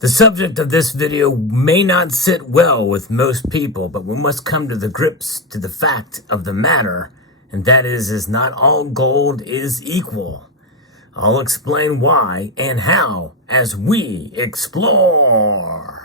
The subject of this video may not sit well with most people, but we must come to the grips to the fact of the matter, and that is not all gold is equal. I'll explain why and how as we explore.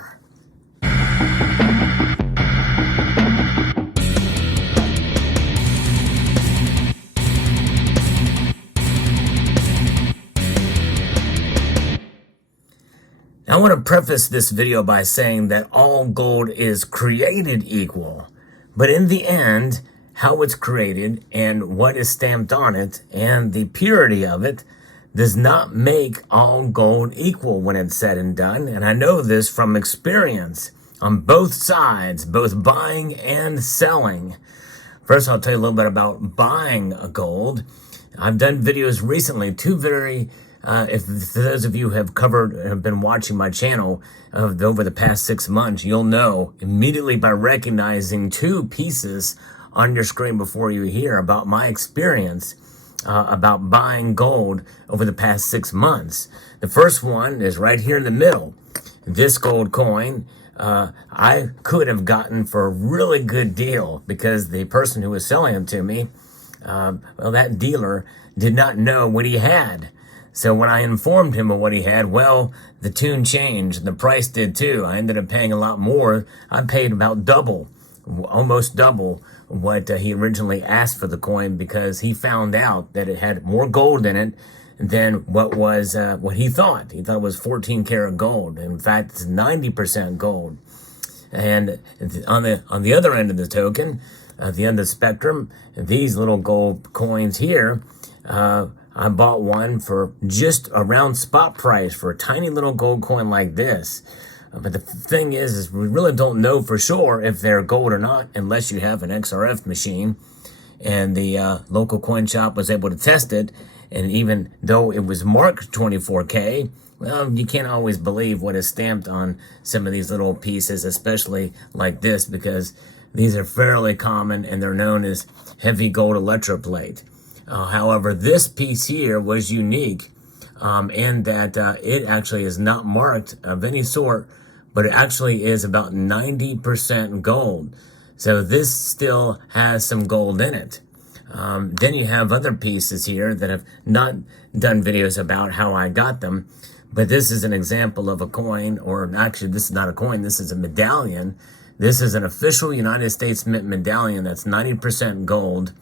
I want to preface this video by saying that all gold is created equal, but in the end, how it's created and what is stamped on it and the purity of it does not make all gold equal when it's said and done. And I know this from experience on both sides, both buying and selling. First, I'll tell you a little bit about buying gold. I've done videos recently, two very if those of you have been watching my channel over the past 6 months, you'll know immediately by recognizing two pieces on your screen before you hear about my experience about buying gold over the past 6 months. The first one is right here in the middle. This gold coin, I could have gotten for a really good deal because the person who was selling it to me, that dealer did not know what he had. So when I informed him of what he had, well, the tune changed. The price did too. I ended up paying a lot more. I paid about double, almost double what he originally asked for the coin because he found out that it had more gold in it than what he thought. He thought it was 14 karat gold. In fact, it's 90% gold. And on the other end of the token, the end of the spectrum, these little gold coins here, I bought one for just around spot price for a tiny little gold coin like this. But the thing is we really don't know for sure if they're gold or not unless you have an XRF machine. And the local coin shop was able to test it. And even though it was marked 24K, well, you can't always believe what is stamped on some of these little pieces, especially like this, because these are fairly common and they're known as heavy gold electroplate. However, this piece here was unique in that it actually is not marked of any sort, but it actually is about 90% gold. So this still has some gold in it. Then you have other pieces here that have not done videos about how I got them, but this is an example of a coin, or actually this is not a coin, this is a medallion. This is an official United States Mint medallion that's 90% gold.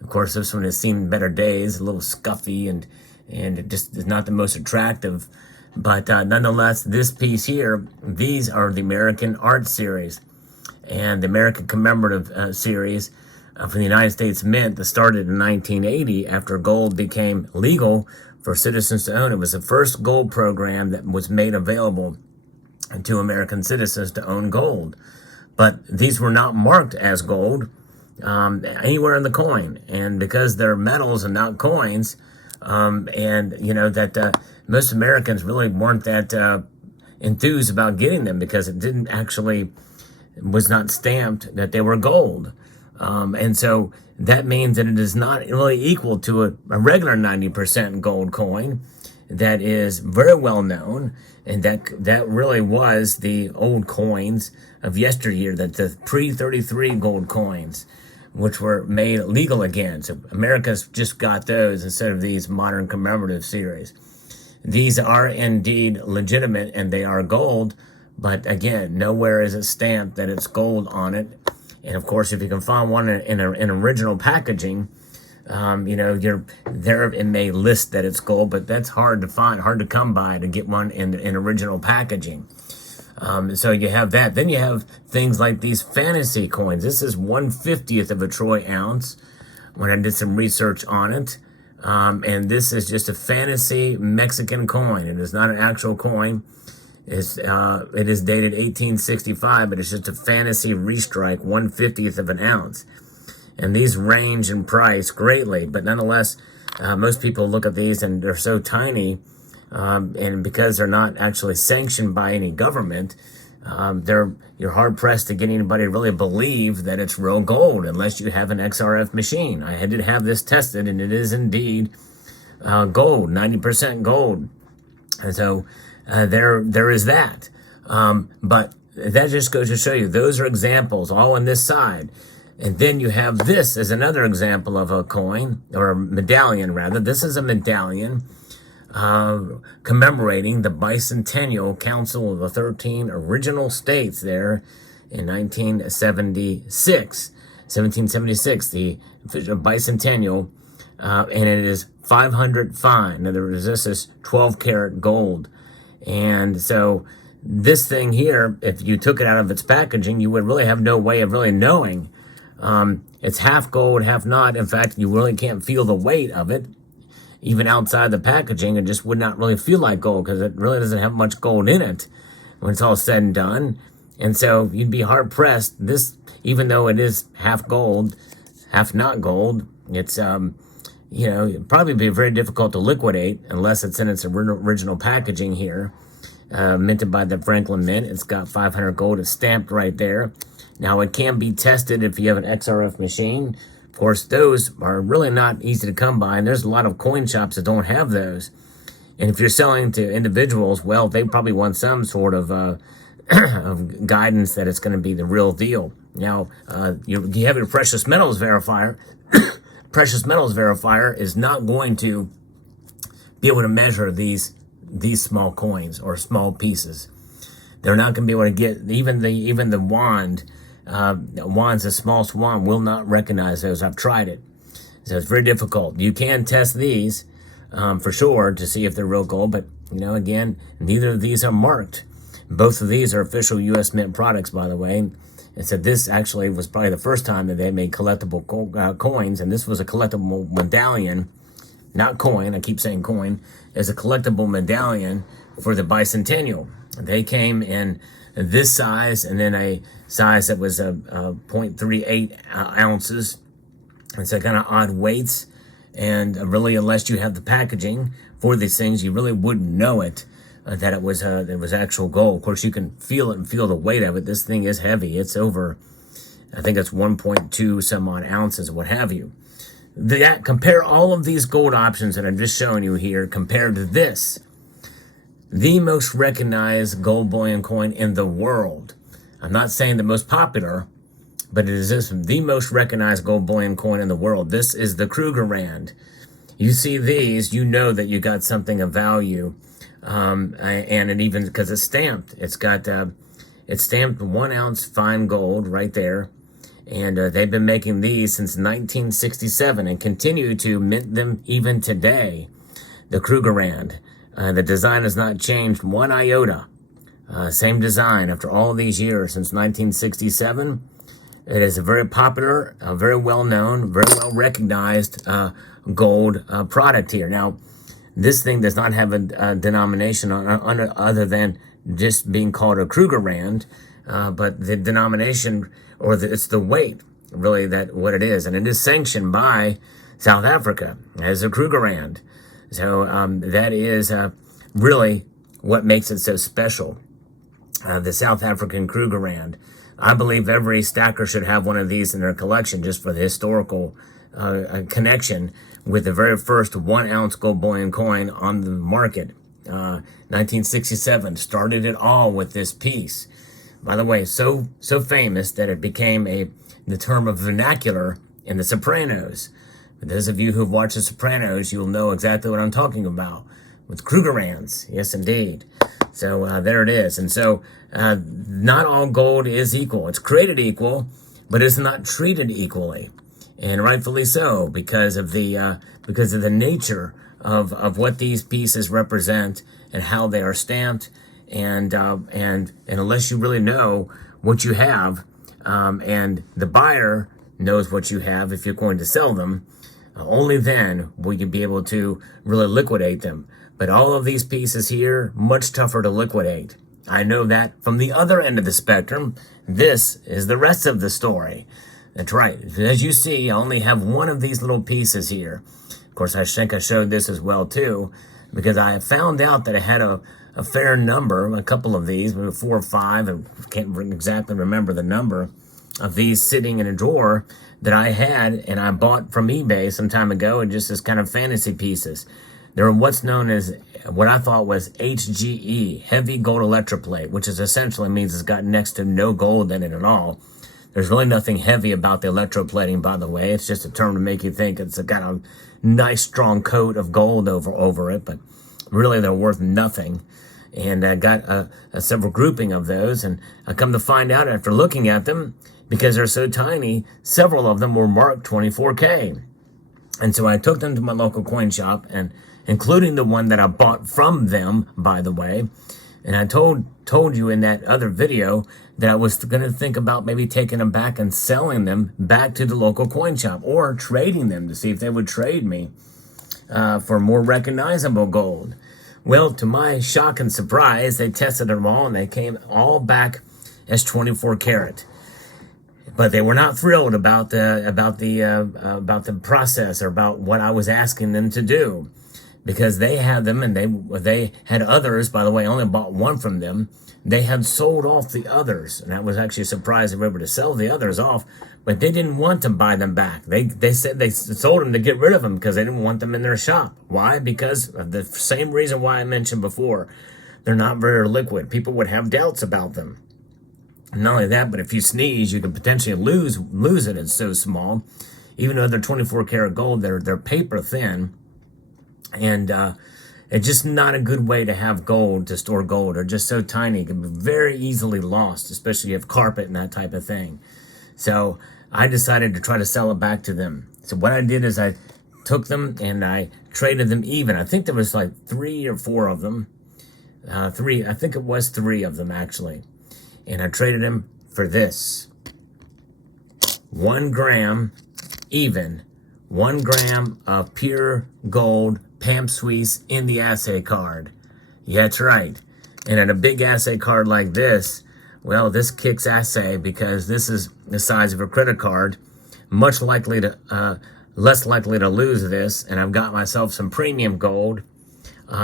Of course, this one has seen better days, a little scuffy, and it just is not the most attractive. But nonetheless, this piece here, these are the American Art Series and the American Commemorative Series from the United States Mint that started in 1980 after gold became legal for citizens to own. It was the first gold program that was made available to American citizens to own gold. But these were not marked as gold anywhere in the coin, and because they're metals and not coins, and you know that most Americans really weren't that enthused about getting them because it didn't actually was not stamped that they were gold, and so that means that it is not really equal to a regular 90% gold coin that is very well known, and that really was the old coins of yesteryear, that the pre-33 gold coins, which were made legal again. So America's just got those instead of these modern commemorative series. These are indeed legitimate and they are gold, but again, nowhere is it stamped that it's gold on it. And of course, if you can find one in original packaging, you know, it may list that it's gold, but that's hard to find, hard to come by to get one in original packaging. So you have that. Then you have things like these fantasy coins. This is 1/50th of a troy ounce when I did some research on it. And this is just a fantasy Mexican coin. It is not an actual coin. It is dated 1865, but it's just a fantasy restrike, 1/50th of an ounce. And these range in price greatly, but nonetheless, most people look at these and they're so tiny. And because they're not actually sanctioned by any government, you're hard pressed to get anybody to really believe that it's real gold unless you have an XRF machine. I did have this tested, and it is indeed gold, 90% gold. And so there is that. But that just goes to show you, those are examples all on this side. And then you have this as another example of a coin, or a medallion rather. This is a medallion commemorating the Bicentennial Council of the 13 original states there in 1776, the bicentennial, and it is 500 fine. In other words, this is 12 karat gold. And so this thing here, if you took it out of its packaging, you would really have no way of really knowing. It's half gold, half not. In fact, you really can't feel the weight of it. Even outside the packaging, it just would not really feel like gold because it really doesn't have much gold in it when it's all said and done. And so you'd be hard pressed. This, even though it is half gold, half not gold, it's, it'd probably be very difficult to liquidate unless it's in its original packaging here. Minted by the Franklin Mint. It's got 500 gold. It's stamped right there. Now, it can be tested if you have an XRF machine. Of course, those are really not easy to come by, and there's a lot of coin shops that don't have those. And if you're selling to individuals, well, they probably want some sort of of guidance that it's going to be the real deal. Now, you have your precious metals verifier. Precious metals verifier is not going to be able to measure these small coins or small pieces. They're not going to be able to get even the wand. Wands, the smallest wand, will not recognize those. I've tried it, so it's very difficult. You can test these for sure to see if they're real gold, but again, neither of these are marked. Both of these are official U.S. Mint products, by the way. And so this actually was probably the first time that they made collectible coins, and this was a collectible medallion, not coin. I keep saying coin. It's a collectible medallion for the bicentennial. They came in this size, and then a size that was 0.38 ounces. And so kind of odd weights, and really, unless you have the packaging for these things, you really wouldn't know it that it was actual gold. Of course, you can feel it and feel the weight of it. This thing is heavy. It's over, I think it's 1.2 some odd ounces, what have you. Compare all of these gold options that I'm just showing you here compared to this. The most recognized gold bullion coin in the world. I'm not saying the most popular, but it is the most recognized gold bullion coin in the world. This is the Kruger Rand. You see these, you know that you got something of value, and it even, because it's stamped. It's got it's stamped 1 ounce fine gold right there, and they've been making these since 1967 and continue to mint them even today. The Kruger Rand. The design has not changed one iota. Same design after all these years since 1967. It is a very popular, very well-known, very well-recognized gold product here. Now, this thing does not have a denomination other than just being called a Kruger Rand, but the denomination, or it's the weight, really, that what it is. And it is sanctioned by South Africa as a Kruger Rand. So that is really what makes it so special. The South African Kruger Rand. I believe every stacker should have one of these in their collection just for the historical connection with the very first 1 ounce gold bullion coin on the market. 1967 started it all with this piece. By the way, so famous that it became the term of vernacular in The Sopranos. For those of you who've watched The Sopranos, you'll know exactly what I'm talking about with Kruger Rands. Yes, indeed. So there it is. And so not all gold is equal. It's created equal, but it's not treated equally, and rightfully so, because of the nature of what these pieces represent and how they are stamped, and unless you really know what you have, and the buyer knows what you have if you're going to sell them, only then will you be able to really liquidate them. But all of these pieces here, much tougher to liquidate. I know that from the other end of the spectrum. This is the rest of the story. That's right. As you see, I only have one of these little pieces here. Of course, I think I showed this as well too, because I found out that I had a fair number, a couple of these, maybe 4 or 5, and can't exactly remember the number of these sitting in a drawer that I had and I bought from eBay some time ago, and just as kind of fantasy pieces. They're what's known as what I thought was HGE, heavy gold electroplate, which is essentially means it's got next to no gold in it at all. There's really nothing heavy about the electroplating, by the way. It's just a term to make you think it's got a nice strong coat of gold over it, but really they're worth nothing. And I got a several grouping of those, and I come to find out after looking at them, because they're so tiny, several of them were marked 24K. And so I took them to my local coin shop, and including the one that I bought from them, by the way. And I told you in that other video that I was going to think about maybe taking them back and selling them back to the local coin shop, or trading them to see if they would trade me for more recognizable gold. Well, to my shock and surprise, they tested them all, and they came all back as 24 karat. But they were not thrilled about the process, or about what I was asking them to do, because they had them, and they had others. By the way, I only bought one from them. They had sold off the others, and I was actually surprised they were able to sell the others off. But they didn't want to buy them back. They said they sold them to get rid of them because they didn't want them in their shop. Why? Because of the same reason why I mentioned before. They're not very liquid. People would have doubts about them. Not only that, but if you sneeze, you can potentially lose it. It's so small. Even though they're 24 karat gold, they're paper thin, and it's just not a good way to have gold, to store gold. They're just so tiny, it can be very easily lost, especially if you have carpet and that type of thing. So I decided to try to sell it back to them. So what I did is I took them and I traded them even. I think there was like 3 or 4 of them. I think it was 3 of them actually. And I traded them for this. 1 gram even. 1 gram of pure gold Pam Suisse in the assay card. Yeah, that's right. And at a big assay card like this, well, this kicks assay because this is the size of a credit card. Less likely to lose this. And I've got myself some premium gold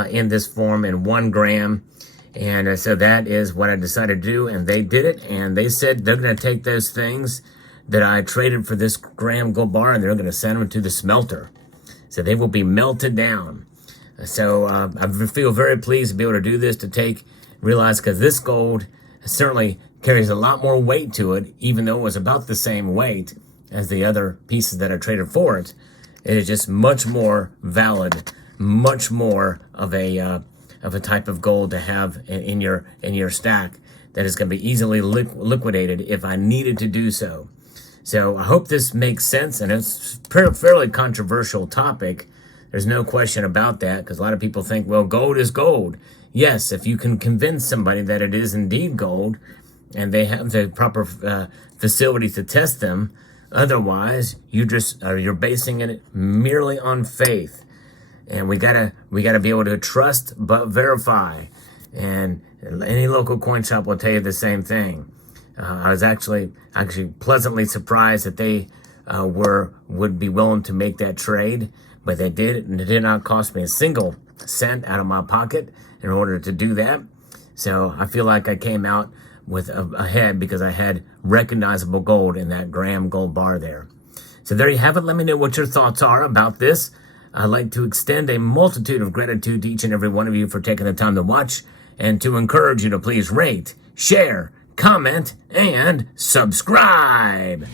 in this form in 1 gram. And so that is what I decided to do, and they did it, and they said they're going to take those things that I traded for this gram gold bar, and they're going to send them to the smelter. So they will be melted down. So I feel very pleased to be able to do this, to realize, because this gold certainly carries a lot more weight to it, even though it was about the same weight as the other pieces that I traded for it. It is just much more valid, much more of a type of gold to have in your stack that is going to be easily liquidated if I needed to do so. So I hope this makes sense, and it's a fairly controversial topic. There's no question about that, because a lot of people think, well, gold is gold. Yes, if you can convince somebody that it is indeed gold, and they have the proper facilities to test them. Otherwise, you're basing it merely on faith. And we gotta be able to trust but verify. And any local coin shop will tell you the same thing. I was actually pleasantly surprised that they would be willing to make that trade, but they did, and it did not cost me a single cent out of my pocket in order to do that. So I feel like I came out with ahead because I had recognizable gold in that gram gold bar there. So there you have it. Let me know what your thoughts are about this. I'd like to extend a multitude of gratitude to each and every one of you for taking the time to watch, and to encourage you to please rate, share, comment, and subscribe.